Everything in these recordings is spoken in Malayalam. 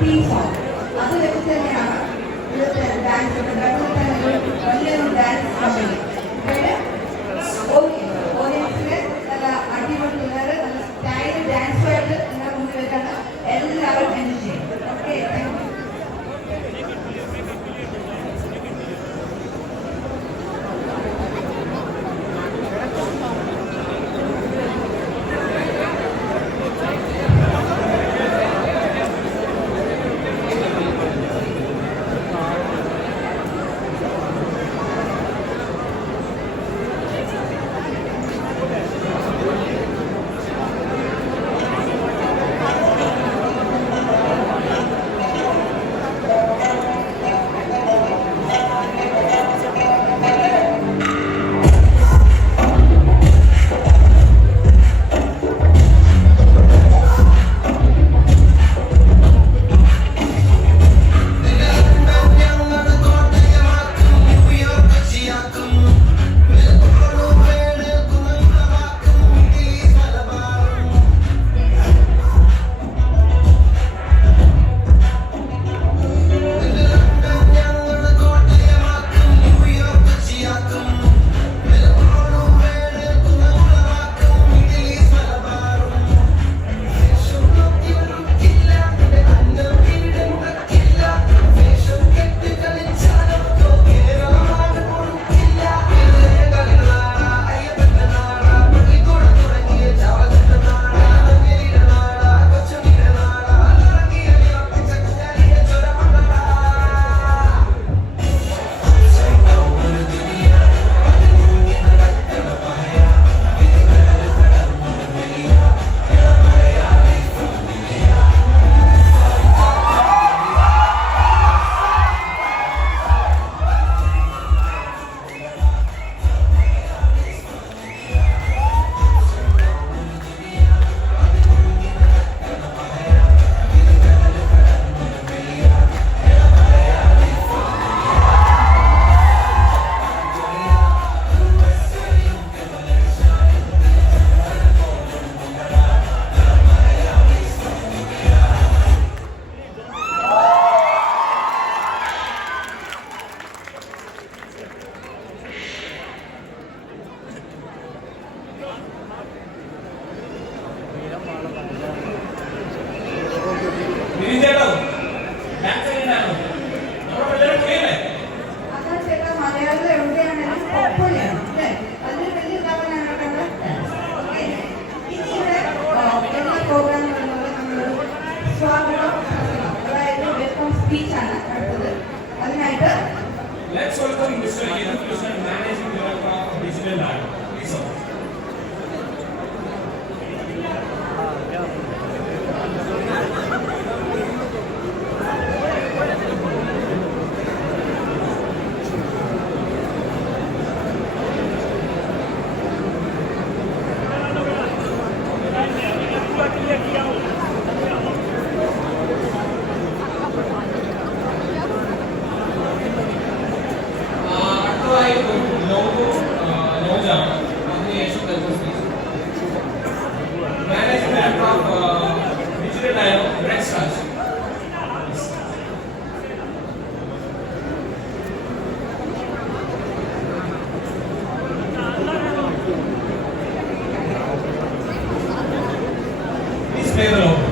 Theme song. അത് വെച്ച് തന്നെയാണ് ഇവിടുത്തെ ഡാൻസ് വലിയൊരു ഡാൻസ് കമ്പനി. ഓഡിയൻസിന് നല്ല അടിപൊളി പിള്ളേർ നല്ല സ്റ്റൈൽ ഡാൻസുമായിട്ട് നിങ്ങളുടെ മുന്നിൽ വെച്ചാണ് എല്ലാവരും എൻജോയ് ചെയ്യും. Okay, thank you. Let's welcome Mr. Yadu Krishnan, Managing Director of Digital Lab. Please, sir. Managing Director of Digital Lab, Rex Raj. Please play the logo.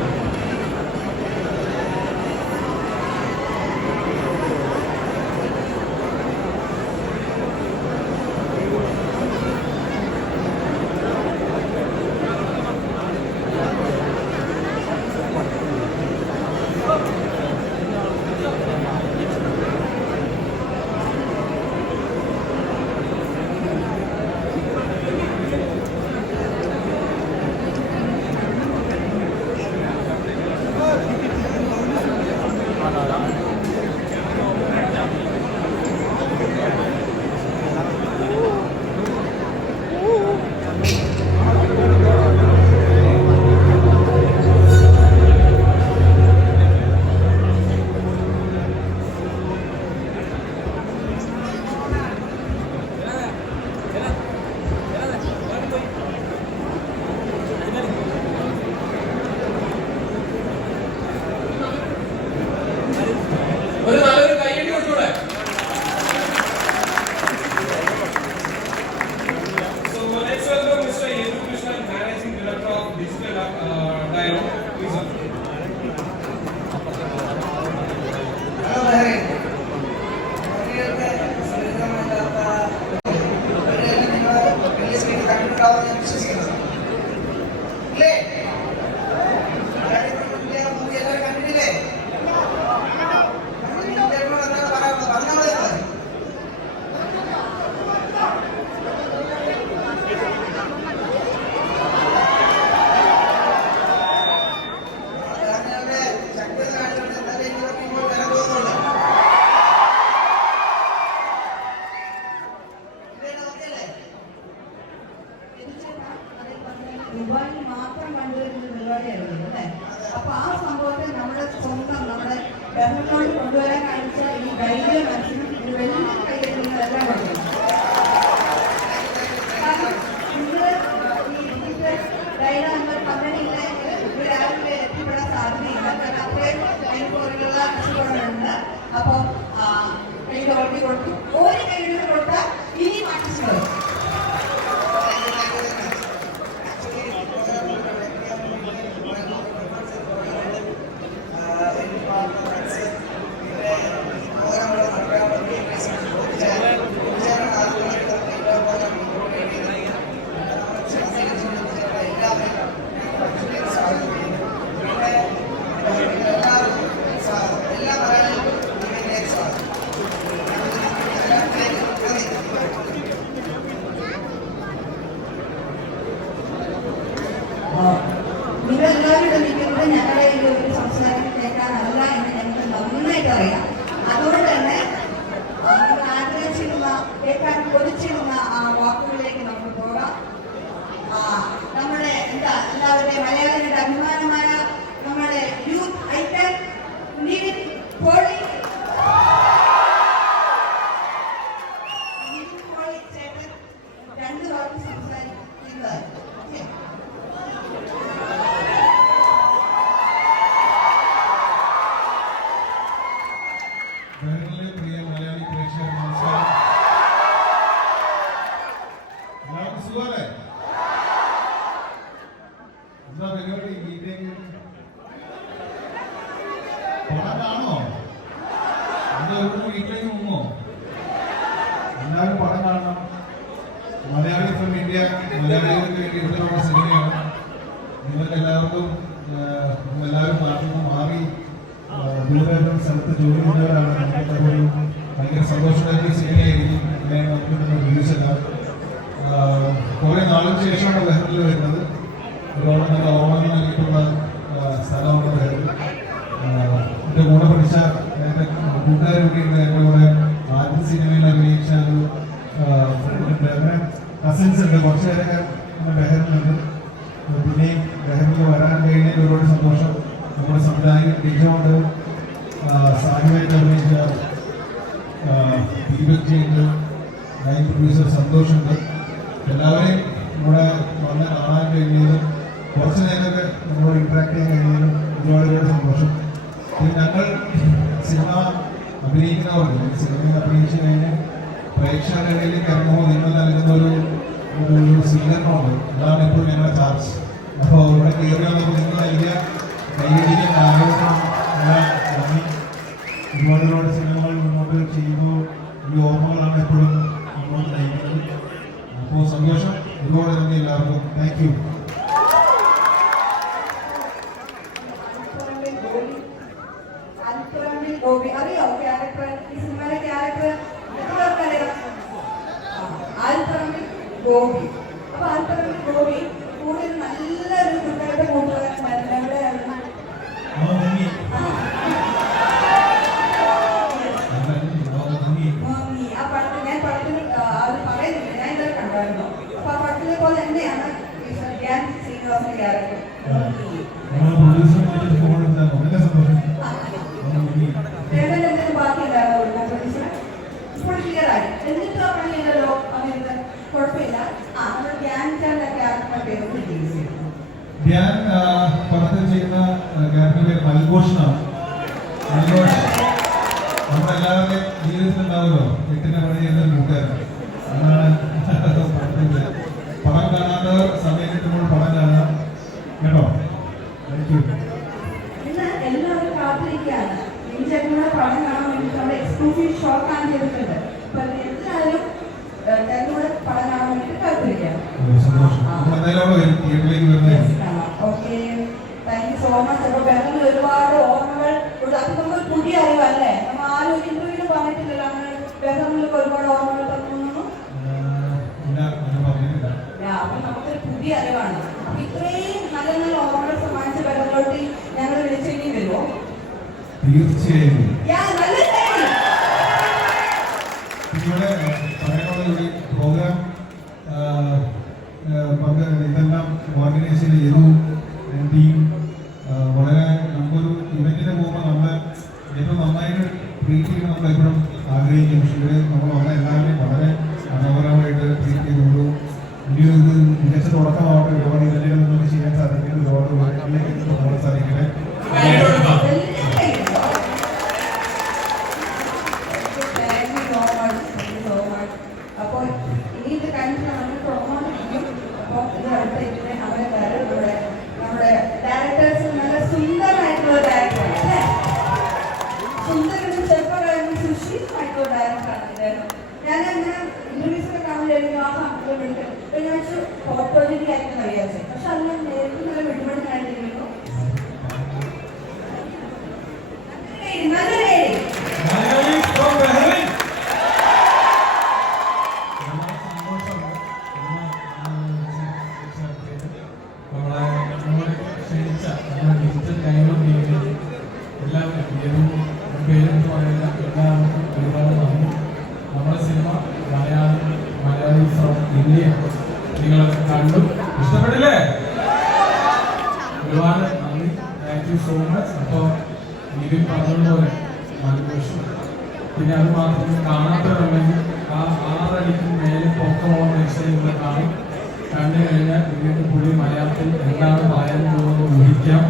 ദുബായിൽ മാത്രം കണ്ടുവരുന്ന പരിപാടിയായിരുന്നു അല്ലേ? അപ്പൊ ആ സംഭവത്തെ നമ്മുടെ സ്വന്തം നമ്മുടെ ബഹറിനോട് കൊണ്ടുവരാൻ കാണിച്ച ഈ ധൈര്യ മനസ്സിനും ഒരു വലിയ കൈകളിലെല്ലാം കൊടുക്കും. കാരണം നിങ്ങൾ ഈ ഡിജിറ്റൽ ഡൈന എന്ന കമ്പനി ഇല്ലെങ്കിൽ രാവിലെ എത്തിപ്പെടാൻ സാധ്യതയില്ല. കാരണം അത്രയും മണിക്കൂറുകളുള്ള കഷ്ടപ്പാടുണ്ട്. അപ്പം കൈയുടെ ഓടി കൊടുത്തു, ഒരു കൈയുടെ കൊടുത്താൽ ഇനി മാറ്റിച്ചു. നിങ്ങളെല്ലാവരും ശ്രമിക്കുന്നത് ഞങ്ങളുടെ ഈ ഒരു സംസാരം കേൾക്കാനല്ല എന്ന് ഞങ്ങൾക്ക് നന്നായിട്ട് അറിയാം. അതുകൊണ്ട് തന്നെ നിങ്ങൾ ആഗ്രഹിച്ചിരുന്ന കേൾക്കാൻ കൊതിച്ചിരുന്ന ആ വാക്കുകളിലേക്ക് നമുക്ക് പോകാം. നമ്മുടെ എല്ലാവരുടെയും മലയാളികളുടെ അഭിമാനമായ നമ്മുടെ യൂത്ത് ഐക്കൺ നിവിൻ പോളി ചേട്ടൻ 2 വാക്ക് സംസാരിക്കുന്നതായിരുന്നു. പ്രിയ മലയാളി പ്രേക്ഷകർ നമസ്കാരം. എല്ലാവർക്കും സുഖമല്ലേ? എന്താ പരിപാടി? വീട്ടിലേക്ക് പടമാണോ? അത് വീട്ടിലേക്ക് മുങ്ങോ? എല്ലാവരും പടം കാണണം. മലയാളി ഫ്രം ഇന്ത്യ മലയാളികൾക്ക് വേണ്ടി ഇവിടെയുള്ള സിനിമയാണ്. നിങ്ങൾക്ക് എല്ലാവർക്കും എല്ലാവരും നാട്ടിൽ നിന്ന് മാറി ദൂരെ സ്ഥലത്ത് ജോലി ചെയ്യുന്നവരാണ്. നമുക്കൊരു ഭയങ്കര സന്തോഷമായിട്ട് സിനിമയായിരിക്കും. നമുക്ക് റിലീസല്ല. കുറേ നാളിന് ശേഷമാണ് ബഹറിൽ വരുന്നത്. ഒരുപാട് നല്ല ഓർമ്മകൾ നൽകിയിട്ടുള്ള സ്ഥലമാണ് ബഹറിൽ. എൻ്റെ കൂടെ പഠിച്ച എൻ്റെ കൂട്ടുകാരൊക്കെ ഉണ്ട്. എൻ്റെ കൂടെ ആദ്യ സിനിമയിൽ അഭിനയിച്ച ഒരു ഫ്രണ്ടുണ്ട്. അങ്ങനെ കസിൻസ് ഉണ്ട്. കുറച്ച് പേരൊക്കെ ബഹറിലുണ്ട്. പിന്നെയും ബഹറിൽ വരാൻ കഴിഞ്ഞതിൽ ഒരുപാട് സന്തോഷം. നമ്മുടെ സംവിധായകൻ ഡിജോണ്ട്, സാഹിബായിട്ട് അഭിനയിച്ച ദീപക് ചെയ്യുന്ന ലൈൻ പ്രൊഡ്യൂസർ സന്തോഷുണ്ട്. എല്ലാവരെയും ഇവിടെ വന്ന് കാണാൻ കഴിഞ്ഞതിലും കുറച്ച് നേരമൊക്കെ നമ്മളോട് ഇൻട്രാക്ട് ചെയ്യാൻ കഴിഞ്ഞതിലും ഒരുപാട് സന്തോഷം. പിന്നെ ഞങ്ങൾ സിനിമ അഭിനയിക്കുന്നവർക്ക് സിനിമയിൽ അഭിനയിച്ചു കഴിഞ്ഞ് പ്രേക്ഷകരുടെ ഇടയിലേക്ക് ഇറങ്ങുമ്പോൾ നിങ്ങൾ നൽകുന്ന ഒരു സ്വീകരണമുണ്ട്. അതാണ് ഇപ്പോൾ ഞങ്ങളുടെ ചാർജ്. അപ്പോൾ ഇവിടെ കയറി വന്നപ്പോൾ നിങ്ങൾ നൽകിയ കൈയടിക്കാൻ ആരോഗ്യം നന്ദി. ഒരുപാട് സിനിമകൾ മുന്നോട്ട് ചെയ്യുമ്പോൾ ഈ ഓർമ്മകളാണ് എപ്പോഴും മുന്നോട്ട് നയിക്കുന്നത്. അപ്പോൾ സന്തോഷം. ഒരുപാട് നന്ദി എല്ലാവർക്കും. Thank you. അറിയോ ക്യാരക്ടർ? ഈ സിനിമയിലെ ക്യാരക്ടർ എത്രപേർക്കറിയാം? ആൽപ്പറമ്പിൽ ഗോപി. അപ്പൊ ആൽപ്പറമ്പിൽ ഗോപി കൂടെ നല്ലൊരു കുട്ടികളുടെ കൂട്ടുകാരൻ എവിടെയായിരുന്നു? ആ പടത്തിൽ ഞാൻ പടത്തിന് അത് പറയുന്നില്ല, ഞാൻ ഇതുവരെ കണ്ടായിരുന്നു. അപ്പൊ ആ പടത്തിലെ പോലെ തന്നെയാണ് ധ്യാൻ ശ്രീനിവാസന്റെ ക്യാരക്ടർ. എന്തെങ്കിലും ബാക്കിയുണ്ടായിരുന്നു ഇപ്പോൾ ക്ലിയർ ആയി. എന്നിട്ടും ആ പണിയില്ലല്ലോ അങ്ങനെ കുഴപ്പമില്ല. നമ്മൾ ധ്യാൻ ചാന്റെ ക്യാരക്ടറിന്റെ പേര് റിലീസ് ചെയ്തു. ധ്യാൻ പടത്തിൽ ചെയ്യുന്ന ക്യാരക്ടറിന്റെ മൽഘോഷനാണ്. മൽഘോഷ് നമ്മളെല്ലാവരുടെയും ജീവിതത്തിൽ ഉണ്ടാവുമല്ലോ വീട്ടിന്റെ പണി ചെയ്യുന്ന ഒരു കൂട്ടുകാരൻ. അതാണ് പടം കാണാത്തവർ സമയം കിട്ടുമ്പോൾ പടം കാണാം കേട്ടോ. Thank you. ഇന്ന് എല്ലാവരും കാത്തിരിക്കുകയാണ്. ചേട്ടനോട് പടം കാണാൻ വേണ്ടി നമ്മുടെ എക്സ്ക്ലൂസീവ് ഷോ പ്ലാൻ ചെയ്തിട്ടുണ്ട്. അപ്പൊ എല്ലാവരും ചേട്ടനോട് പടം കാണാൻ വേണ്ടിയിട്ട് കാത്തിരിക്കുകയാണ്. Okay, thank you so much. അപ്പൊ ബഹറിൽ ഒരുപാട് ഓർമ്മകൾ. അത് നമുക്ക് പുതിയ അറിവല്ലേ? നമ്മൾ ആരും ഒരു ഇന്റർവ്യൂവിൽ പറഞ്ഞിട്ടില്ലല്ലോ അങ്ങനെ ബഹറിലൊക്കെ ഒരുപാട് ഓർമ്മകൾ തന്നു. അപ്പൊ നമുക്കൊരു പുതിയ അറിവാണ്. അപ്പൊ ഇത്രയും നല്ല നല്ല ഓർമ്മകൾ സമ്മാനിച്ച ബഹറിലോട്ട് ഞങ്ങൾ വിളിച്ചെങ്കിൽ വരുമോ? തീർച്ചയായും. നല്ല ഇവിടെ പറയാനുള്ള ഒരു പ്രോഗ്രാം നിങ്ങളൊക്കെ കണ്ടു, ഇഷ്ടപ്പെട്ടില്ലേ? ഒരുപാട് നന്ദി, താങ്ക് യു സോ മച്ച്. അപ്പോൾ ഇതിൽ പറഞ്ഞതുപോലെ മലഘോഷം, പിന്നെ അത് മാത്രം കാണാത്തവരുണ്ടെങ്കിൽ ആ 6 അടിക്ക് മേലെ പൊക്കമുള്ള മനുഷ്യരെ നിങ്ങൾ കാണും. കണ്ടു കഴിഞ്ഞാൽ നിങ്ങൾക്ക് പുള്ളി മലയാളത്തിൽ എന്താണ് പറയാൻ പോകുന്നത് ഊഹിക്കാം.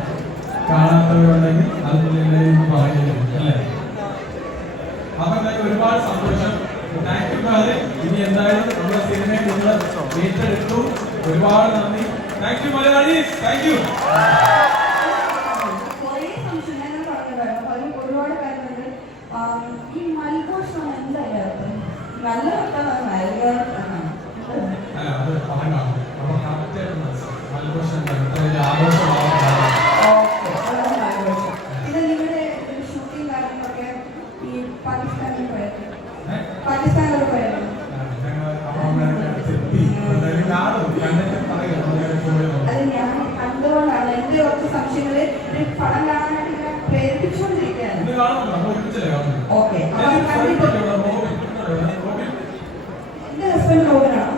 കാണാത്തവരുണ്ടെങ്കിൽ അത് എല്ലാവരും പറയുകയും അല്ലേ? അപ്പൊ എന്തായാലും ഒരുപാട് സന്തോഷം. Thank you brother. ഇനി എന്തായാലും നമ്മുടെ സിനിമയെ നിങ്ങൾ ഏറ്റെടുത്തു. ഒരുപാട് നന്ദി. Thank you Malayalees. Thank you. കുറേ സംശയങ്ങൾ പറഞ്ഞതായിരുന്നു. അതിൽ ഒരുപാട് കാര്യങ്ങളുണ്ട്. ഈ മൽഘോഷം എന്തായാലും നല്ല അല്ല, അത് പടങ്ങളാണ്. അപ്പൊ കറക്റ്റായിട്ട് മനസ്സിലാവും. മലഘോഷം ആഘോഷമാവാൻ ഇത് നിങ്ങളുടെ ഷൂട്ടിംഗ് കാര്യങ്ങളൊക്കെ ഈ പാകിസ്ഥാനിൽ പോയത് പാകിസ്ഥാനിലൊക്കെ പോയത് അത് ഞാൻ കണ്ടുകൊണ്ടാണ് എന്റെ കുറച്ച് സംശയങ്ങള് പടം കാണാനായിട്ട് ഇങ്ങനെ പ്രേരിപ്പിച്ചുകൊണ്ടിരിക്കുകയാണ്. ഓക്കെ, എന്റെ ഹസ്ബൻഡ് റോബിനാണ്.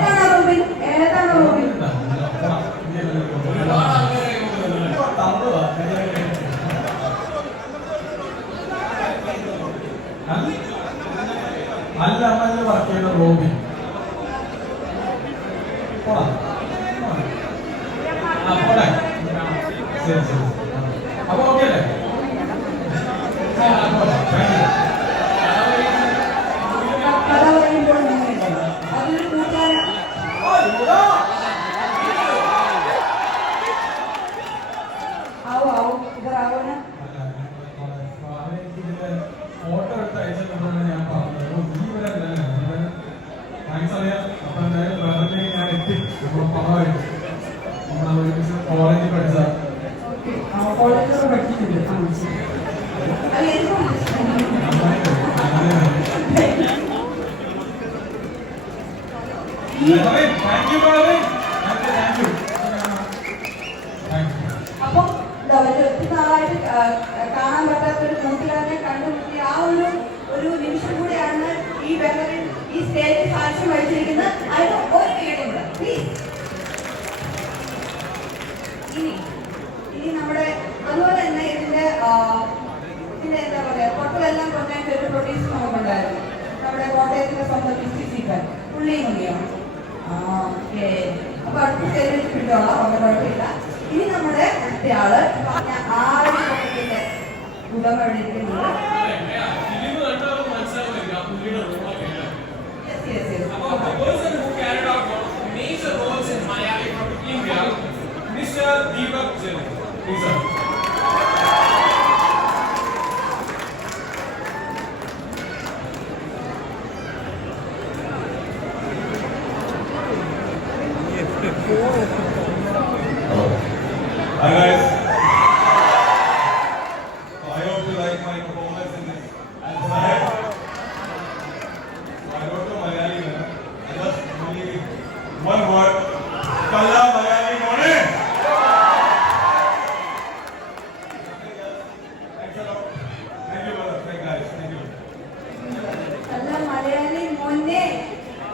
ഏതാണ് റോബിൻ? ഏതാണ് റോബിൻ? അല്ല, അമ്മ വർക്ക് ചെയ്യുന്ന റോബിൻ. ശരി ശരി. അപ്പൊ ഓക്കെ അല്ലേ? കഥ പറയുമ്പോൾ അതൊരു കൂട്ടുകാരൻ. ആവോ ആവോ ഇതർ ആവോ ना ഫോട്ടോ എടുത്ത് അയച്ചപ്പോഴാണ് ഞാൻ പറഞ്ഞത് ഈ ഒരു താങ്ക്സ് അറിയാം. അപ്പൊ എന്തായാലും ബ്രദറിനെ ഞാൻ എത്തി. നമ്മൾ പണമായിട്ട് നമ്മൾ ഒരുമിച്ച് കോളേജിൽ പഠിച്ച കോളേജിലൊക്കെ പഠിച്ചിട്ടുണ്ട്. അത് എനിക്കും അപ്പം ഒത്തിരി നാളായിട്ട് കാണാൻ പറ്റാത്തൊരു കൂട്ടുകാരനെ കണ്ടുമുട്ടി ആ ഒരു നിമിഷം കൂടെയാണ് ഈ ബംഗറിൽ ഈ സ്റ്റേജിൽ സാക്ഷ്യം വഹിച്ചിരിക്കുന്നത്. അതിന് ഒരു പേടിയുണ്ട് പ്ലീസ്. ഇനി നമ്മുടെ അതുപോലെ തന്നെ ഇതിന്റെ എന്താ പറയാ പൊട്ടലെല്ലാം കൊണ്ടായിട്ട് ഒരു പ്രൊഡ്യൂസർ നമുക്കുണ്ടായിരുന്നു. നമ്മുടെ കോട്ടയത്തിന്റെ സ്വന്തം മിസ്റ്റർ പുള്ളിയും കൂടിയാണ്. ഓക്കെ, അപ്പൊ അടുത്ത സ്റ്റേജിൽ പിടിച്ചോളാം. അവിടെ കുഴപ്പമില്ല. ഇനി നമ്മുടെ അടുത്തയാള് പറഞ്ഞ 6 കൊല്ലത്തിന്റെ ഉടമ ഇവിടെ ഇരിക്കുന്നത്. Mr. Deepak Jain. Please, sir. Hi guys. So I hope you like my performance in this. And so I wrote to Malayali. I just only one word. Kalla Malayali Mone. Thanks a lot. Thank you, brother. Thank you guys. Thank you. നല്ല മലയാളി മോനെ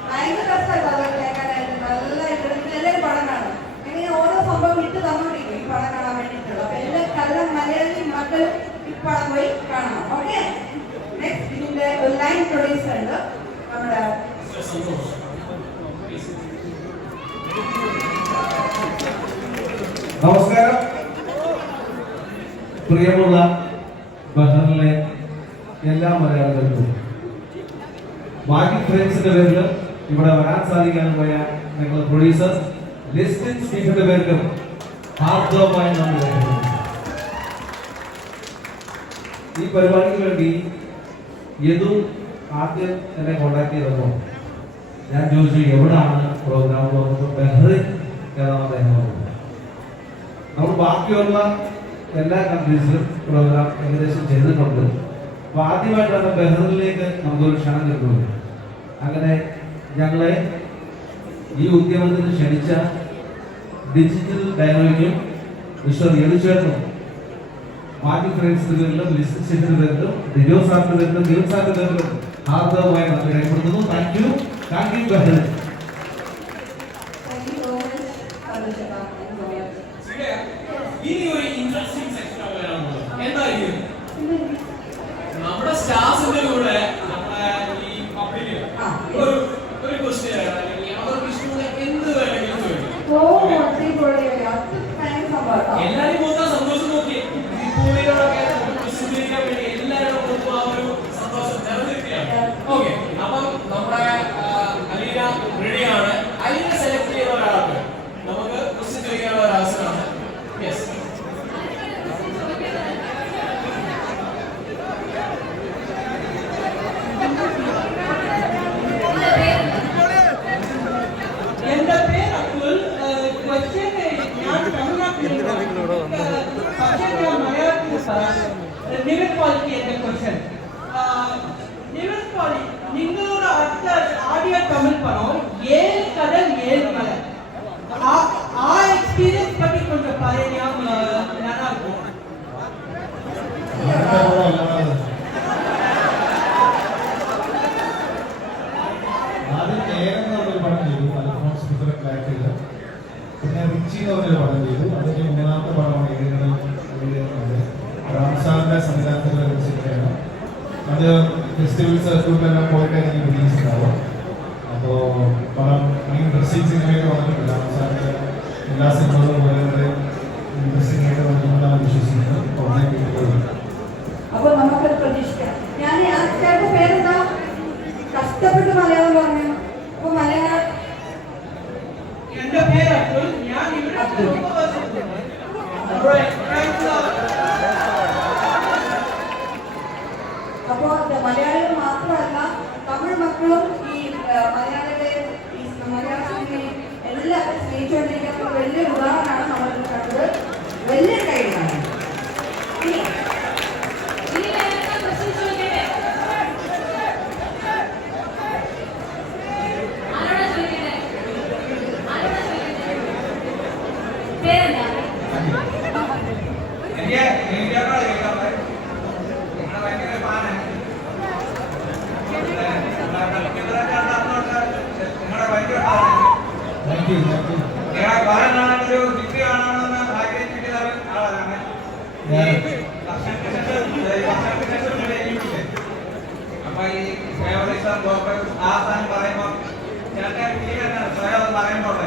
ഭയങ്കര രസമായിട്ട് കേൾക്കാനായിട്ട് നല്ല എല്ലാവരും പടം കാണും. അങ്ങനെ ഓരോ സംഭവം ഇട്ട് തന്നോണ്ടിരിക്കും ഈ പടം കാണാൻ വേണ്ടിയിട്ടുള്ള. അപ്പൊ എല്ലാ കല്ല മലയാളി മക്കളും ഈ പടം പോയി കാണണം. ഓക്കെ, നെക്സ്റ്റ് ഇതിന്റെ ഒരു ലൈൻ പ്രൊഡ്യൂസർ ഉണ്ട് നമ്മുടെ നമസ്കാരം. പ്രിയമുള്ള ബഹറിലെ എല്ലാ മലയാളികൾക്കും ബാക്കി ഫ്രണ്ട്സിന്റെ പേരിലും ഇവിടെ വരാൻ സാധിക്കാനും പോയ ഞങ്ങളുടെ പ്രൊഡ്യൂസർ ലിസ്റ്റിൻ സ്റ്റീഫന്റെ പേരിലും ഹാർദവമായി നന്ദി രേഖപ്പെടുത്തുന്നു. ഈ പരിപാടിക്ക് വേണ്ടി യദു ആദ്യം എന്നെ കോണ്ടാക്ട് ചെയ്തപ്പോൾ ഞാൻ ചോദിച്ചു എവിടാണ് പ്രോഗ്രാം. ബഹ്റിൻ എന്നാണ് അദ്ദേഹം പറഞ്ഞത്. നമ്മൾ ബാക്കിയുള്ള എല്ലാ കൺട്രീസിലും പ്രോഗ്രാം ഏകദേശം ചെയ്തിട്ടുണ്ട്. അപ്പൊ ആദ്യമായിട്ടാണ് ബഹ്റിനിലേക്ക് നമുക്കൊരു ക്ഷണം കിട്ടുന്നത്. അങ്ങനെ ഞങ്ങളെ ഈ ഉദ്യമത്തിന് ക്ഷണിച്ച ഡിജിറ്റൽ ഡൈനാമിക്കും മിസ്റ്റർ യദുചേട്ടനും മാജിക് ഫ്രണ്ട്സിന്റെ പേരിലും ലിസ്റ്റ് ഷെറ്റിന്റെ പേരിലും ഡിജോ സാറിന്റെ പേരിലും ദിലീപ് സാറിന്റെ പേരിലും ഹാർദവമായി നന്ദി രേഖപ്പെടുത്തുന്നു. Thank you Bahrain. Thank you so much, Panushka. Thank you so much. ഇനി ഒരു ഇൻട്രസ്റ്റിംഗ് സെക്ഷൻ വരാനുള്ളത് എന്തായിരിക്കും? നമ്മുടെ സ്റ്റാഫിന്റെ കൂടെ നമ്മുടെ ഈ പബ്ലിക് ഒരു ക്വസ്റ്റ്യൻ അല്ലെങ്കിൽ അവർക്ക് ഇഷ്ടമുള്ള എന്ത് വേണമെങ്കിലും എല്ലാരും മൊത്തം സന്തോഷം നോക്കി പൂളികളൊക്കെ സ്വീകരിക്കാൻ വേണ്ടി എല്ലാവരും മൊത്തം ആ ഒരു സന്തോഷം നിലനിർത്തിയാണ്. ഓക്കെ, അപ്പം നമ്മുടെ അലീന റെഡിയാണ്. അലീന സെലക്ട് ചെയ്യുന്ന ഒരാൾക്ക് നമുക്ക് ക്വസ്റ്റ്യൻ ചോദിക്കാനുള്ള ഒരു അവസരമാണ്. യെസ്, എന്റെ പേര് അബ്ദുൽ. ക്വസ്റ്റ്യൻ ഞാൻ തമിഴ്നാട്ടിൽ നിവിൻ പോളിക്ക് എന്റെ ക്വസ്റ്റ്യൻ. നിവിൻ പോളി, നിങ്ങളോട് അടുത്ത ആഡിയോ തമിഴ് പടം ഏഴ് കടൽ ഏഴ് മலை. ആ എക്സ്പീരിയൻസ് പറ്റി கொஞ்சம் പറയാ நல்லா இருக்கும். ആദ്യം കേരളം എന്നൊരു പടം ചെയ്തു, അൽഫോൺസ് പുത്രക്കിലാക്കിയത്. പിന്നെ റിച്ചി എന്ന് പറഞ്ഞൊരു പടം ചെയ്തു. അതിന്റെ മൂന്നാമത്തെ പടമാണ് ഏഴുകടൽ റാംസാറിന്റെ സംവിധാനത്തിൽ സിനിമയാണ്. അത് ഫെസ്റ്റിവൽ സർക്യൂട്ടിലെല്ലാം പോയിട്ട് എനിക്ക് റിലീസ് ഉണ്ടാവും. അപ്പോൾ പടം ഇൻട്രസ്റ്റിംഗ് സിനിമയൊക്കെ വന്നിട്ടുണ്ട്. റാംസാറിന്റെ എല്ലാ സിനിമകളും വളരെ ഇൻട്രസ്റ്റിംഗ് ആയിട്ട് വന്നിട്ടുണ്ടെന്നാണ് വിശ്വസിക്കുന്നത്. അപ്പൊ നമുക്കത് പ്രതീക്ഷിക്കാം. ഞാൻ ആ ചേട്ടന്റെ പേരെന്താ? കഷ്ടപ്പെട്ട് മലയാളം പറഞ്ഞു. അപ്പൊ മലയാളം എന്റെ പേര് അബ്ദുൽ. ഞാൻ ഇവിടെ അപ്പോ മലയാളികൾ മാത്രമല്ല തമിഴ് മക്കളും ഈ മലയാളികളെ ഈ മലയാള സിനിമയെ എല്ലാം സ്നേഹിച്ചുകൊണ്ടിരിക്കുന്ന വലിയ ഉദാഹരണമാണ് നമ്മൾ കണ്ടത്. വലിയ കഴിവാണ്. അപ്പൊ ഈ ആസാൻ പറയുമ്പോ ചേട്ടൻ പറയുമ്പോൾ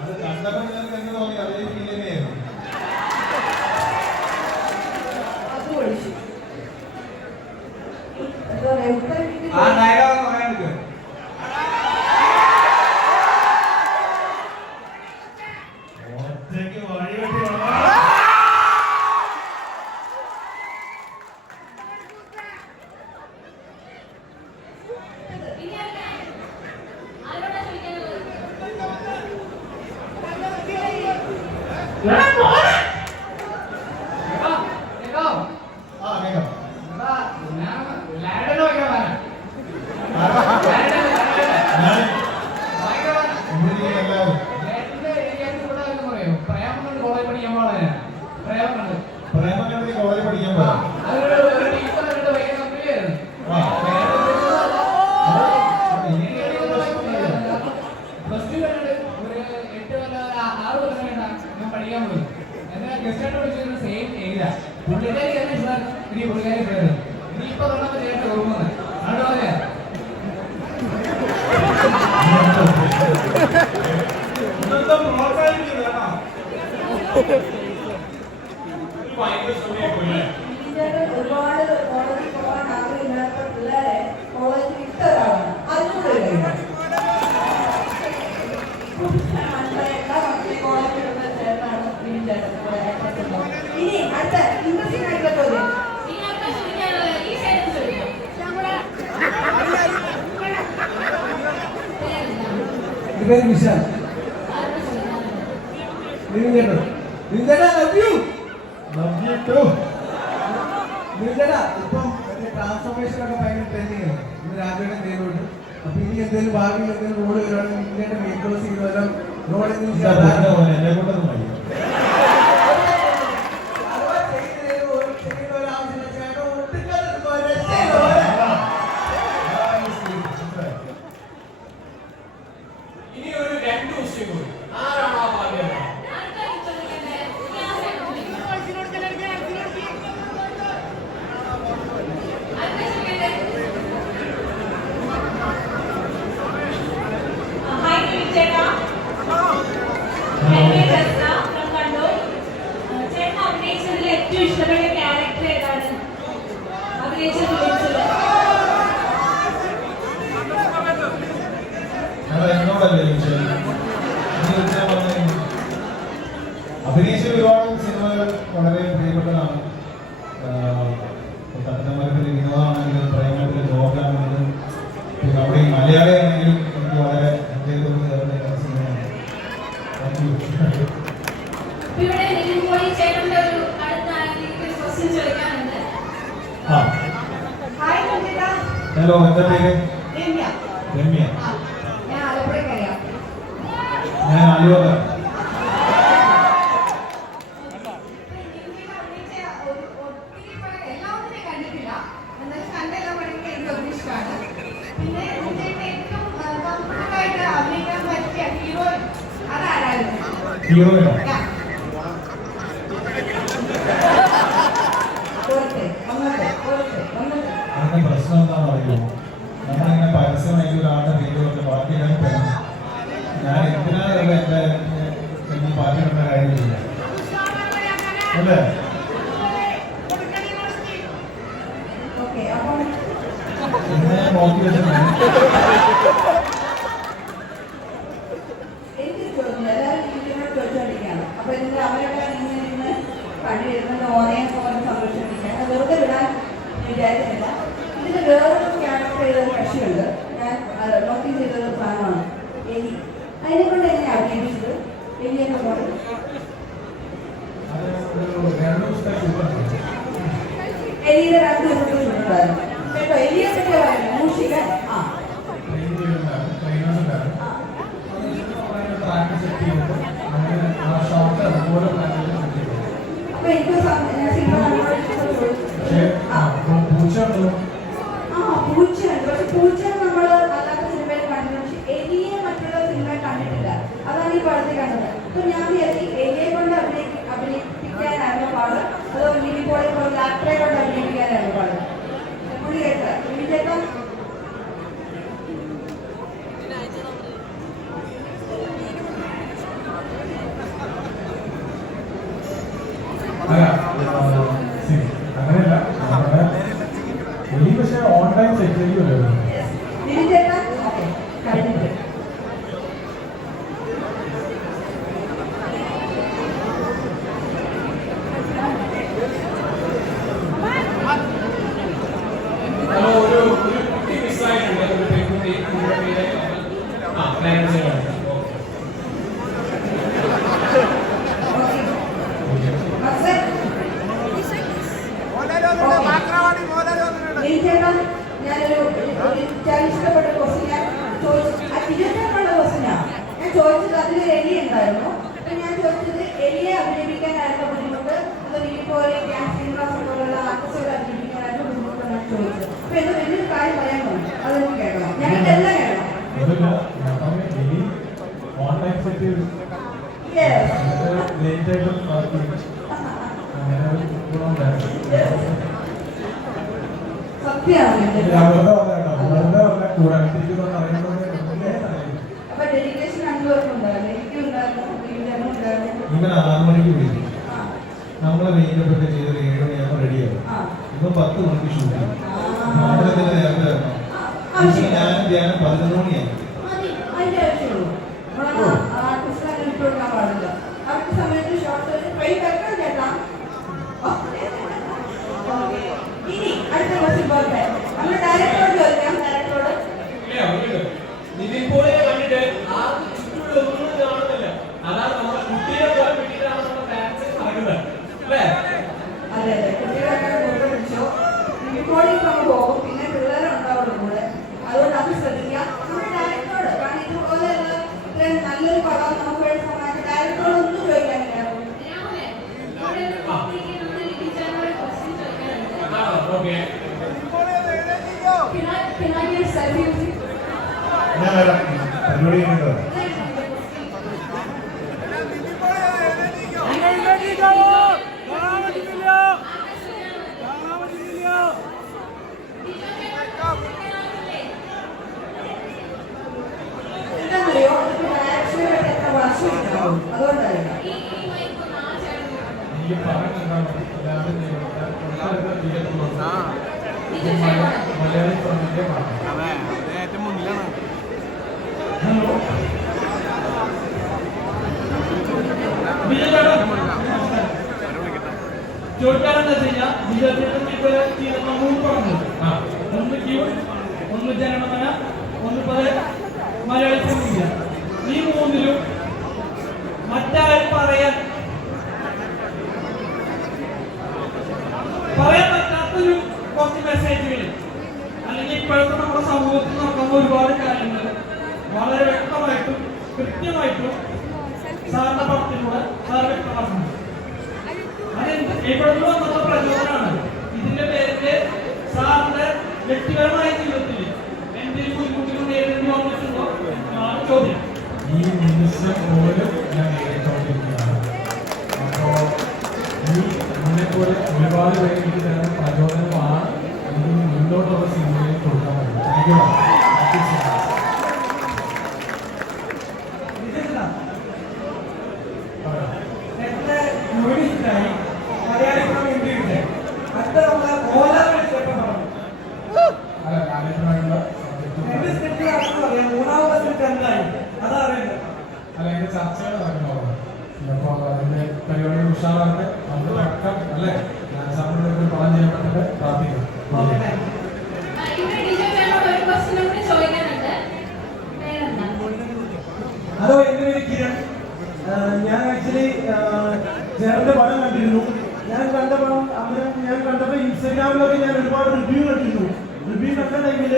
അത് കണ്ടപ്പോൾ നിങ്ങൾക്ക് എന്ത് തോന്നി? അതേ ഫീൽ തന്നെയായിരുന്നു. ആ ഡയലോഗ് പറയാൻ പറ്റുമോ? ഒറ്റയ്ക്ക് വഴിവെട്ടി പ്രേമകണ്ടി കോളേജ് പഠിക്കാൻ പോകാം. ഒരുപാട് കോളേജിൽ പോകാൻ ആഗ്രഹമില്ലാത്ത പിള്ളേരെ കോളേജിൽ ഇട്ട ഒരാളാണ്. അതിനൂടെ എല്ലാ മക്കളെയും കോളേജിൽ ഇടുന്ന ചേട്ടനാണ് വിനീത് ചേട്ടൻ. ഇനി അടുത്ത ഇൻട്രസ്റ്റിംഗ് ആയിട്ടുള്ള ചോദ്യം. പേര് വിശാൽ. ഇപ്പം ട്രാൻസ്ഫോർമേഷൻ ഒക്കെ ഭയങ്കര ട്രെൻഡിങ് ആണ്. ഇന്ന് രാജയുടെ നേരിട്ട് അപ്പൊ ഇനി എന്തെങ്കിലും ഭാവിയിൽ എന്തെങ്കിലും റോഡ് വരുവാണെങ്കിൽ ഇന്ത്യയുടെ മേക്കേഴ്സ് ചെയ്താലും റോഡ് എന്നെ കൊണ്ടൊന്നും മതി. ഇനി ഒരു 2 ക്വസ്റ്റ്യൻ കൂടി. ആരാണ് ആ ഭാഗ്യം? ഏറ്റവും ഇഷ്ടപ്പെട്ട ക്യാരക്ടർ ഏതാണ്? എന്നോടല്ലേ അഭിനയിച്ച ഒരുപാട് സിനിമകൾ വളരെ പ്രിയപ്പെട്ടതാണ്. തട്ടമരത്തിലെ വിനോദമാണെങ്കിലും പ്രേമത്തിലെ ജോബാണെങ്കിലും പിന്നെ നമ്മുടെ ഈ മലയാളി ആണെങ്കിലും എനിക്ക് വളരെ ഹൃദയത്തോട് ചേർന്ന് സിനിമയാണ്. ഹലോ, എന്താ പേര്? രമ്യ. ഞാൻ ആലപ്പുഴക്കറിയാം. ഞാൻ ആലുവ. ഹീറോയിനോ? അതിന്റെ പ്രശ്നം എന്താണെന്ന് അറിയുമോ? നമ്മളിങ്ങനെ പരസ്യമായി ഒരാളുടെ പേരുകളൊക്കെ ബാക്കിയാണ് പെടും. ഞാൻ എന്തിനാണ് എന്റെ ഈ പാർട്ടിയുടെ കാര്യമില്ല അല്ലേ? എന്നെ ഞാൻ നോക്കി വെച്ചിട്ടുണ്ട്. അപ്പൊ എന്നിട്ട് അവരൊക്കെ ഇങ്ങനെ പണി വരുന്നത് ഓനയെ പോലെ സന്തോഷിപ്പിക്കാൻ വെറുതെ വിടാൻ വിചാരിച്ചില്ല. ഇതിന് വേറൊരു ക്യാരക്ടർ ചെയ്തൊരു കക്ഷിയുണ്ട്. ഞാൻ നോട്ടീസ് ചെയ്തൊരു സാധനമാണ് എലി. അതിനെ കൊണ്ട് എങ്ങനെ അഭിനയിച്ചത്? എലിയൊക്കെ പോലെ എലിയുടെ 2 ദിവസത്തെ ചുറ്റുണ്ടായിരുന്നു കേട്ടോ. എലിയെ പറ്റി പറയുന്നത് മൂഷികൻ. അപ്പൊ എനിക്ക് സിനിമ പൂച്ചയുണ്ട്. പക്ഷെ പൂച്ച നമ്മൾ അല്ലാത്ത സിനിമയിൽ കണ്ടിട്ടുണ്ട്. പക്ഷെ എലിയെ മറ്റുള്ള സിനിമയിൽ കണ്ടിട്ടില്ല. അതാണ് ഈ പടത്തിൽ കണ്ടത്. അപ്പൊ ഞാൻ എലിയെ കൊണ്ട് അഭിനയിപ്പിക്കാനായിരുന്നു പാട്. അതോ മിനിപ്പോളെ കൊണ്ട് ആക്ടറെ കൊണ്ട് അഭിനയിപ്പിക്കാനായിരുന്നു പാട്. പുള്ളി കേട്ട ചേട്ടൻ അങ്ങനെയല്ല, പക്ഷേ ഓൺലൈൻ സെറ്റ് ചെയ്യുമല്ലോ. കഴിഞ്ഞിട്ട് ഒരു കുട്ടി മിസ്സായിട്ടുണ്ട്. ഒരു പെൺകുട്ടി ഞാനൊരു ഇഷ്ടപ്പെട്ട ക്വസ്റ്റ്യൻ ഞാൻ ചോദിച്ചിട്ടുള്ള ക്വസ്റ്റ്യനാണ്. ഞാൻ ചോദിച്ചത് അതിലൊരു എലി ഉണ്ടായിരുന്നു. അപ്പൊ ഞാൻ ചോദിച്ചത് എലിയെ അഭിനയിപ്പിക്കാനായിരുന്നു ബുദ്ധിമുട്ട്, അത് പോലെ ശ്രീനിവാസൻ പോലുള്ള ആർട്ടിസ്റ്റുകളെ അഭിനയിപ്പിക്കാനായിരുന്നു ബുദ്ധിമുട്ട് ഞാൻ ചോദിച്ചത്. അപ്പൊ എന്തോ വലിയൊരു കാര്യം പറയാൻ തോന്നി. അതൊന്നും കേൾക്കണം. ഞാൻ ഇതെല്ലാം കേൾക്കണം. ഓൺലൈൻ സെറ്റ് ചെയ്തു അപ്പൊ ഡെഡിക്കേഷൻ 2 പേർക്കും ഉണ്ടായിരുന്നു. എനിക്കും ഉണ്ടായിരുന്നു, ഉണ്ടായിരുന്നു. ഇവൻ 6 മണിക്ക് വിളിക്കും. നമ്മളെ മെയിനൊക്കെ ചെയ്ത് 7 മണിയാകുമ്പോൾ റെഡിയാവും. ഇപ്പം 10 മണിക്ക് ഷൂട്ട് ചെയ്യും. നമ്മളെന്തിനാ നേരത്തെ വരണം? ഞാനും ധ്യാനം 11 മണിയായി. അതിന്റെ ആവശ്യമുള്ളൂ. ആർട്ടിസ്റ്റിനെ ഇട്ട് കൊടുക്കാൻ പാടില്ല. അവർക്ക് സമയത്ത് ഷോർട്ട് ട്രെയിൻ വെക്കണം ചേട്ടാ. ഇനി അടുത്ത ക്വസ്റ്റ്യൻ പോകട്ടെ. നമ്മൾ ഡയറക്ടറോട് ചോദിക്കാം. ഡയറക്ടറോട് നിവിൻപോളിയെ കണ്ടിട്ട് ആർക്കും ചുറ്റുമുള്ള ഒന്നും കാണുന്നില്ല. അതാണ് നമ്മുടെ കുട്ടിയെ പോലെ പിടിയിലാണ് നമ്മുടെ ഫാൻസ് നടക്കുന്നത് അല്ലേ? അതെ അതെ, കുട്ടികളൊക്കെ കൂടെ പിടിച്ചോ. നിവിൻപോളി പോകും, പിന്നെ പിള്ളേരുണ്ടാവുള്ളൂ കൂടെ. അതുകൊണ്ട് അത് ശ്രദ്ധിക്കാം. Can I get a selfie with you? ഞാൻ വരാം പരിപാടി കഴിഞ്ഞിട്ടോ എന്താണെന്നറിയോ ഡയറക്ഷനുമായിട്ട് എത്ര വർഷം ഉണ്ടാവും അതുകൊണ്ടായിരുന്നു ഈ പറഞ്ഞെന്താണ് എല്ലാവരും മലയാളി പറഞ്ഞിട്ടേ പറഞ്ഞു. ഹലോ ചോദിക്കാനെന്ന് വെച്ച് കഴിഞ്ഞാൽ ബിജെപി മൂന്ന് പറഞ്ഞു. ഒന്ന് ക്യൂ, ഒന്ന് ജനഗണമന, ഒന്ന് മലയാളി ഇന്ത്യ. ഈ മൂന്നിലും മറ്റാരും പറയാൻ പറ്റാത്തൊരു കുറച്ച് മെസ്സേജുകൾ അല്ലെങ്കിൽ ഇപ്പോഴത്തെ നമ്മുടെ സമൂഹത്തിൽ നടക്കുന്ന ഒരുപാട് കാര്യങ്ങൾ വളരെ വ്യക്തമായിട്ടും കൃത്യമായിട്ടും സാറിന്റെ പടത്തിലൂടെ സാർ വ്യക്തമാക്കുന്നു. അതെന്ത് ഇപ്പോഴത്തെ വന്ന പ്രചോദനമാണ്. ഇതിന്റെ പേരില് സാറിന്റെ വ്യക്തിപരമായ ജീവിതത്തിൽ എന്തെങ്കിലും ബുദ്ധിമുട്ടുകൾ നേരിടേണ്ടി വന്നിട്ടുണ്ടോ എന്നാണ് ചോദ്യം. ഈ നിമിഷം പോലും ഞാൻ നേരിട്ടുകൊണ്ടിരിക്കുകയാണ്. അപ്പോൾ ഈ നിന്നെപ്പോലെ ഒരുപാട് പേര് എനിക്ക് തരുന്ന പ്രചോദനമാണ് എനിക്ക് മുന്നോട്ടുള്ള സിനിമയിൽ കൊടുക്കാൻ പറ്റുന്നത്. Thank you. അല്ല അതിന്റെ ചർച്ചകൾ നടക്കുന്നതാണ്. അപ്പോൾ അതിന്റെ പരിപാടി ഉഷാറാകട്ടെ. നമുക്ക് അടക്കം അല്ലേ സാറിനോട് പ്ലാൻ ചെയ്യാൻ പറ്റട്ടെ. പ്രാർത്ഥിക്കാം. ഒരു ക്വസ്റ്റ്യൻ കൂടി ചോദിക്കാനുണ്ട്. പേരെന്താ? ഹലോ, എൻ്റെ പേര് കിരൺ. ഞാൻ ആക്ച്വലി ചേട്ടൻ്റെ പടം കണ്ടിരുന്നു. ഞാൻ കണ്ടപ്പോൾ ഇൻസ്റ്റാഗ്രാമിലൊക്കെ ഞാൻ ഒരുപാട് റിവ്യൂ കണ്ടിരുന്നു. റിവ്യൂ കണ്ട ടൈമിൽ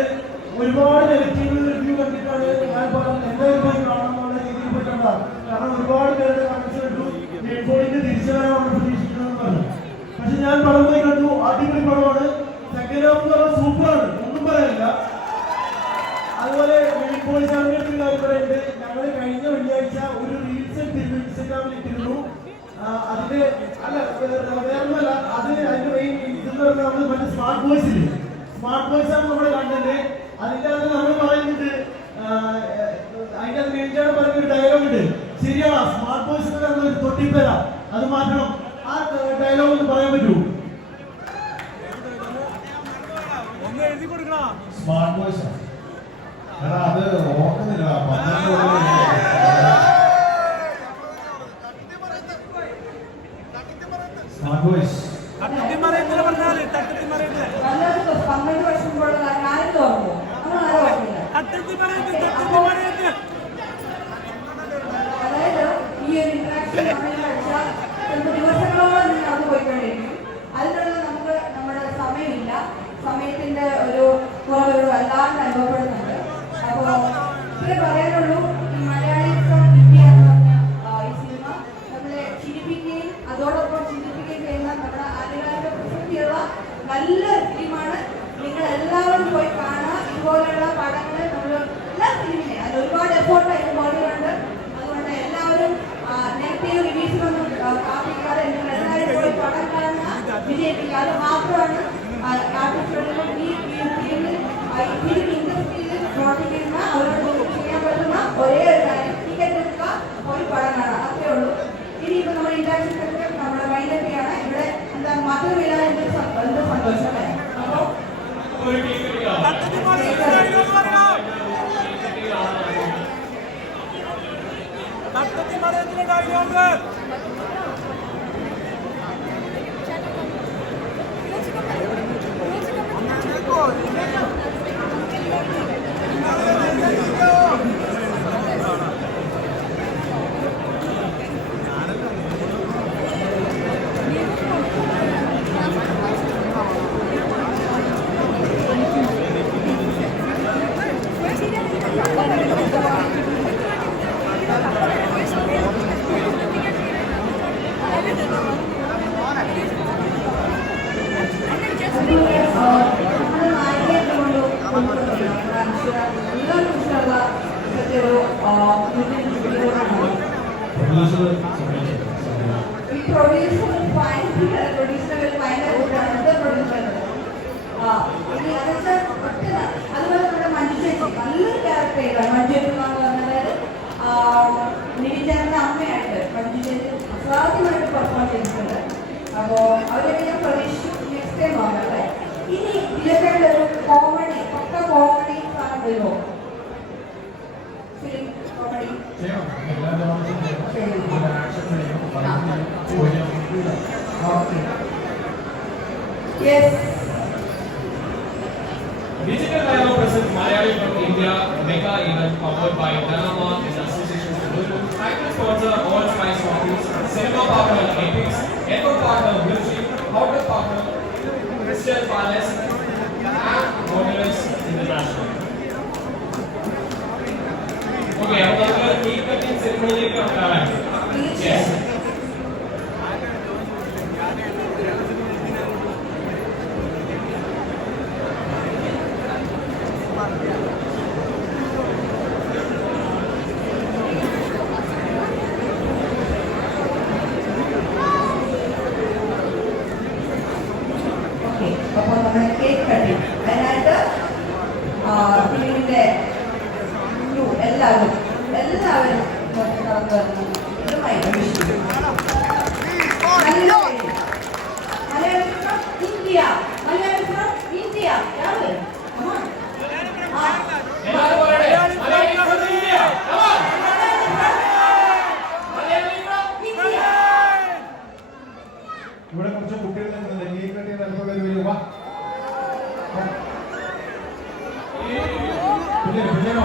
ഒരുപാട് നെഗറ്റീവ് റിവ്യൂ കണ്ടിട്ടാണ് ഞാൻ പടം എന്തായാലും പോയി കാണാമെന്നുള്ള രീതിയിൽ പോയി കണ്ടതാണ്. കാരണം ഒരുപാട് പേരുടെ കമന്റ്സ് കണ്ടു, നെറ്റ്ബോളിന്റെ തിരിച്ചുവരവാണ് പ്രതീക്ഷിക്കുന്നതെന്ന് പറഞ്ഞു. പക്ഷെ ഞാൻ പടം പോയി കണ്ടു, അടിപൊളി പടമാണ്. സെക്കൻഡ് ഹാഫ് എന്ന് പറഞ്ഞാൽ സൂപ്പറാണ്, ഒന്നും പറയാനില്ല. അതുപോലെ ഇപ്പോൾ സാറിന്റെ ഒരു കാര്യം പറയുന്നത്, ഞങ്ങൾ കഴിഞ്ഞ വെള്ളിയാഴ്ച ഒരു റീൽസ് ഇൻസ്റ്റാഗ്രാമിൽ ഇട്ടിരുന്നു. അതിന്റെ അല്ല വേറൊന്നുമല്ല, അതിന്റെ മെയിൻ ഇതെന്ന് പറഞ്ഞാൽ നമ്മൾ മറ്റേ സ്മാർട്ട് വോയിസ് ഇല്ലേ, സ്മാർട്ട് വോയിസ് ആണ് നമ്മുടെ കണ്ടന്റ്. അതിന്റെ അത് നമ്മൾ പറയുന്നുണ്ട്, അതിന്റെ അത് വേണ്ടിയാണ് പറഞ്ഞൊരു ഡയലോഗ് ഉണ്ട്. ശരിയാണ്, സ്മാർട്ട് വോയിസ് എന്ന് പറഞ്ഞ ഒരു തൊട്ടിപ്പേര, അത് മാറ്റണം. ആ ഡയലോഗ് ഒന്ന് പറയാൻ പറ്റുമോ? സ്മാർട്ട് വോയിസ് അത് ഓർക്കുന്നില്ല. സ്മാർട്ട് വോയിസ് 12 വർഷം മുമ്പുള്ള കാര്യം ആരും ഓർമ്മോ? നമ്മൾ ആരും ഓർക്കില്ല. അതായത് ഈ ഒരു ഇന്ററാക്ഷൻ നമ്മൾ കഴിച്ചാൽ ചിലപ്പോൾ ദിവസങ്ങളോളം നടന്നു പോയിക്കൊണ്ടിരിക്കും. അതിനുള്ള നമുക്ക് നമ്മുടെ സമയമില്ല, സമയത്തിന്റെ ഒരു കുറവ് വല്ലാണ്ട് അനുഭവപ്പെടുന്നുണ്ട്. അപ്പോൾ ഇത്രേ പറയാനുള്ളൂ. ഈ മലയാളി ഫ്രം ഇന്ത്യ എന്ന് പറഞ്ഞ ഈ സിനിമ നമ്മളെ ചിരിപ്പിക്കുകയും അതോടൊപ്പം ചിരിപ്പിക്കുകയും ചെയ്യുന്ന നമ്മുടെ ആദ്യകാല പ്രസക്തിയുള്ള നല്ലൊരു ഫിലിമാണ്. നിങ്ങൾ എല്ലാവരും പോയി കാണുക. ഇതുപോലെയുള്ള പടങ്ങൾ നമ്മൾ എല്ലാ ഫിലിമിനെ അത് ഒരുപാട് എഫോർട്ടായിട്ട് ബോഡിയുണ്ട്. അതുകൊണ്ട് എല്ലാവരും നെഗറ്റീവ് റിവ്യൂസിനൊന്നും കാത്തിക്കാതെ നിങ്ങൾ എല്ലാവരും പോയി പടം കാണുക, വിജയിപ്പിക്കുക. അത് മാത്രമാണ് ആർട്ടിസ്റ്റുകളിലും ഈ ഫിലിമിൽ ഫിലിം ഇൻഡസ്ട്രിയിൽ പ്രവർത്തിക്കുന്ന അവരോട് ചെയ്യാൻ പറ്റുന്ന ഒരേ ഒരു കാര്യം, ടിക്കറ്റ് എടുക്കുക, പോയി പടം കാണുക, അത്രേ ഉള്ളൂ. ഇനിയിപ്പോൾ നമ്മുടെ ഇന്ററാക്ഷൻ സെക്ടർ നമ്മുടെ മൈൻഡൊക്കെയാണ്. ഇവിടെ എന്താ മാത്രമില്ല എന്ത് സന്തോഷമല്ലേ. അപ്പോൾ ഒരു ടീം പ്രൊഡ്യൂസർ ഭയങ്കര കൂട്ടാണ് പ്രൊഡ്യൂസർ. അതുപോലെ നമ്മുടെ മഞ്ജു ചേച്ചി നല്ലൊരു ക്യാരക്ടർ ചെയ്താണ്. മഞ്ജു എന്ന് പറഞ്ഞത് നിവിചാറിന്റെ അമ്മയായിട്ട് മഞ്ജു ചേച്ചി അസാധ്യമായിട്ട് പെർഫോം ചെയ്തിട്ടുണ്ട്. അപ്പോൾ അവരൊക്കെ ഞാൻ പ്രതീക്ഷിച്ചു നെക്സ്റ്റ് ടൈം ആകട്ടെ. ഇനി ഇതിലൊക്കെ ഒരു കോമഡി പക്ക കോമഡി സാധനം വരുമോ? ഫിലിം കോമഡി ചെയ്യണം. എല്ലാ ദിവസവും ചെയ്യണം. ആക്ഷൻ ചെയ്യണം. Yes. Digital Dialogue presents Malayali from India mega event powered by Dynama in association with Lulu. Title sponsor All Spice Coffees, cinema partner Apex, network partner Virgin, hotel partner Crystal Palace, and Modulus International. Okay, അപ്പോൾ നമുക്ക് കേക്ക് കട്ടിംഗ് സെറിമണിയിലേക്ക് കടക്കാം. Yes. അപ്പോൾ നമ്മുടെ കേക്ക് കട്ടിംഗ് അതിനായിട്ട് ഫിലിമിന്റെ എല്ലാവരും നടന്നു വരണം. ഇന്ത്യ ഇന്ത്യ രാവിലെ എല്ലാവരും പറയട്ടെ Malayali from India. Come on. Malayali from India. ഇവിടെ കുറച്ച് കുട്ടികൾ നിൽക്കുന്നുണ്ട്. കേക്ക് കട്ടിയ ചിലപ്പോൾ വരും. വാ പിള്ളേരോ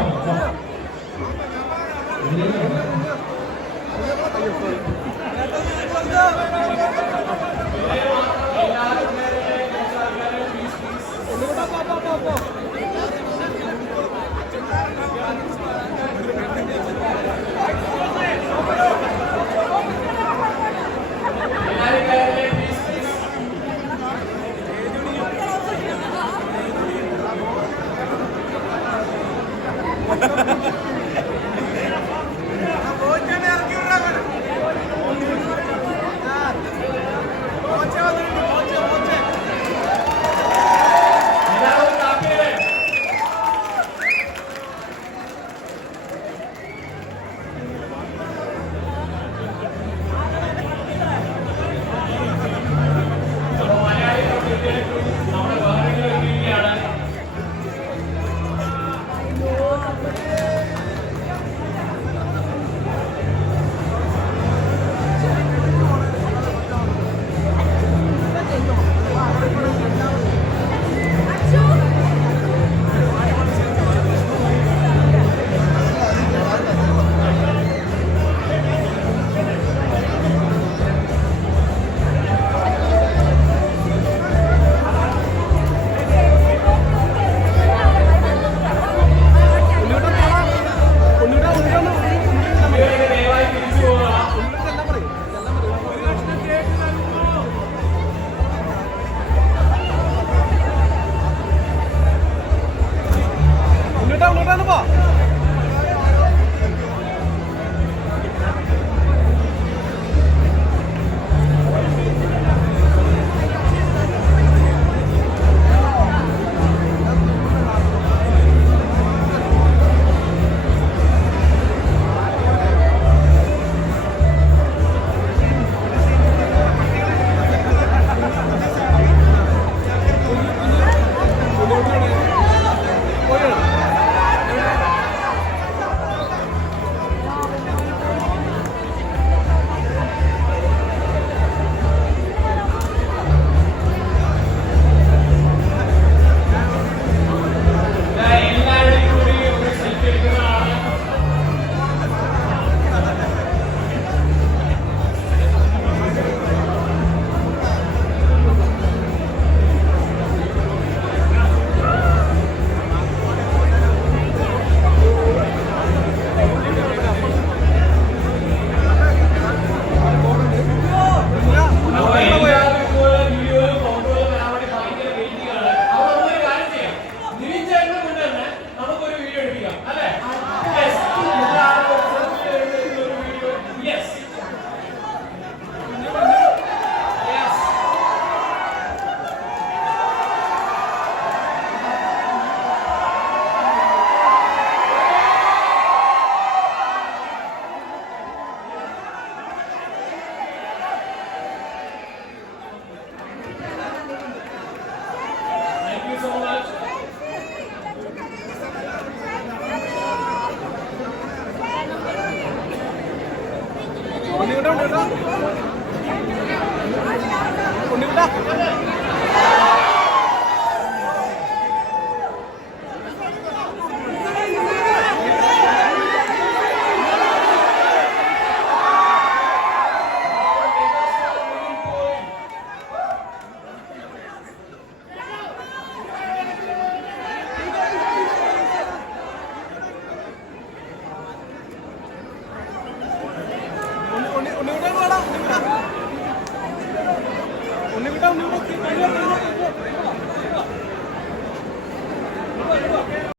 ഉണ്ണിക്കുട്ടാ